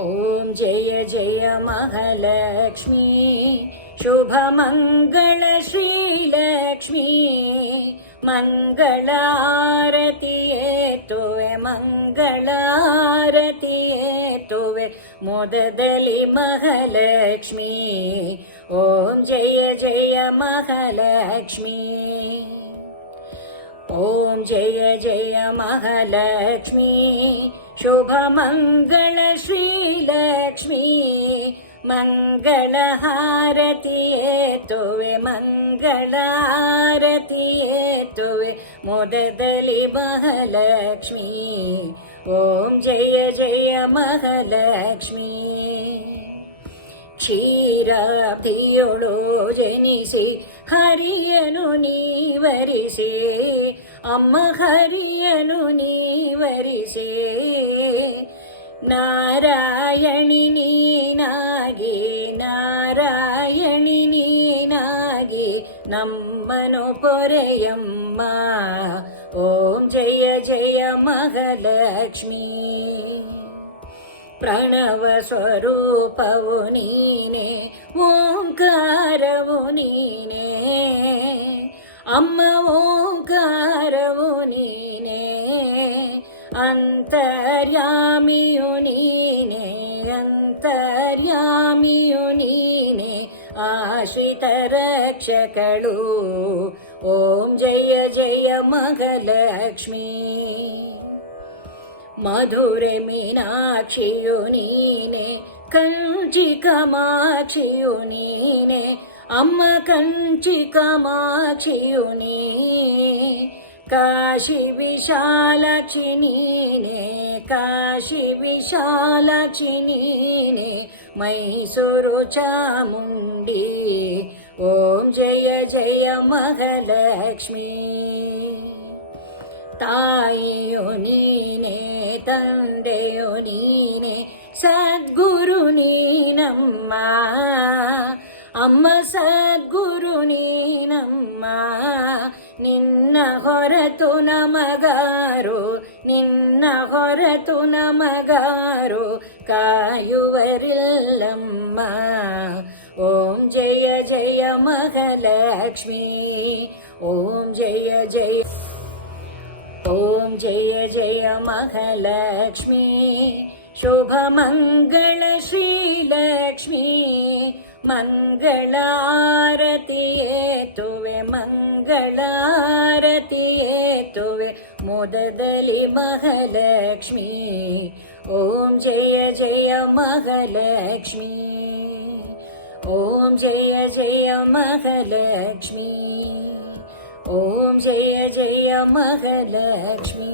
ॐ जय जय महालक्ष्मी शुभमङ्गल श्रीलक्ष्मी मङ्गलारतिये तुवे मङ्गलारतिये तुवे मोददलि महालक्ष्मी ॐ जय जय महालक्ष्मी ॐ जय जय महालक्ष्मी शुभमङ्गल श्रीलक्ष्मी मङ्गलहारतिये तुवे मङ्गलारतिये तुवे मोददलि महालक्ष्मी ॐ जय जय महालक्ष्मी क्षीराब्धियोಳು ಜನಿಸಿ ಹರಿಯನು ನೀವರಿಸಿ ಅಮ್ಮ ಹರಿಯನು ನೀವರಿಸಿ ನಾರಾಯಣಿ ನೀನಾಗಿ ನಾರಾಯಣಿ ನೀನಾಗಿ ನಮ್ಮನು ಪೊರೆಯಮ್ಮ ಓಂ ಜಯ ಜಯ ಮಹಾಲಕ್ಷ್ಮೀ ಪ್ರಣವ ಸ್ವರೂಪವು ನೀನೆ ಓಂಕಾರವು ನೀನೆ ಅಮ್ಮ ಓಂಕಾರವು ನೀನೆ ಅಂತರ್ಯಾಮಿಯು ನೀನೆ ಅಂತರ್ಯಾಮಿಯು ನೀನೆ ಆಶ್ರಿತ ರಕ್ಷಕಳು ಓಂ ಜಯ ಜಯ ಮಹಾಲಕ್ಷ್ಮೀ ಮಧುರೆ ಮೀನಾಕ್ಷಿಯು ನೀನೆ ಕಂಚಿ ಕಾಮಾಕ್ಷಿಯು ನೀನೆ ಅಮ್ಮ ಕಂಚಿ ಕಾಮಾಕ್ಷಿಯು ನೀ ಕಾಶಿ ವಿಶಾಲಾಕ್ಷಿ ನೀನೆ ಕಾಶಿ ವಿಶಾಲಾಕ್ಷಿ ನೀನೆ ಮೈಸೂರು ಚಾಮುಂಡಿ ಓಂ ಜಯ ಜಯ ಮಹಾಲಕ್ಷ್ಮೀ ತಾಯಿಯು ನೀನೆ ತಂದೆಯು ನೀನೆ ಸದ್ಗುರು ನೀನಮ್ಮ ಅಮ್ಮ ಸದ್ಗುರು ನೀನಮ್ಮ ನಿನ್ನ ಹೊರತು ನಮಗಾರು ನಿನ್ನ ಹೊರತು ನಮಗಾರು ಕಾಯುವರಿಲ್ಲಮ್ಮ ಓಂ ಜಯ ಜಯ ಮಹಾಲಕ್ಷ್ಮೀ ಓಂ ಜಯ ಜಯ ॐ जय जय महालक्ष्मी शुभमङ्गल श्रीलक्ष्मी मङ्गलारतिये तुवे मङ्गलारतिये तुवे मोददलि महालक्ष्मी ॐ जय जय महालक्ष्मी ॐ जय जय महालक्ष्मी ॐ जय जय महालक्ष्मी।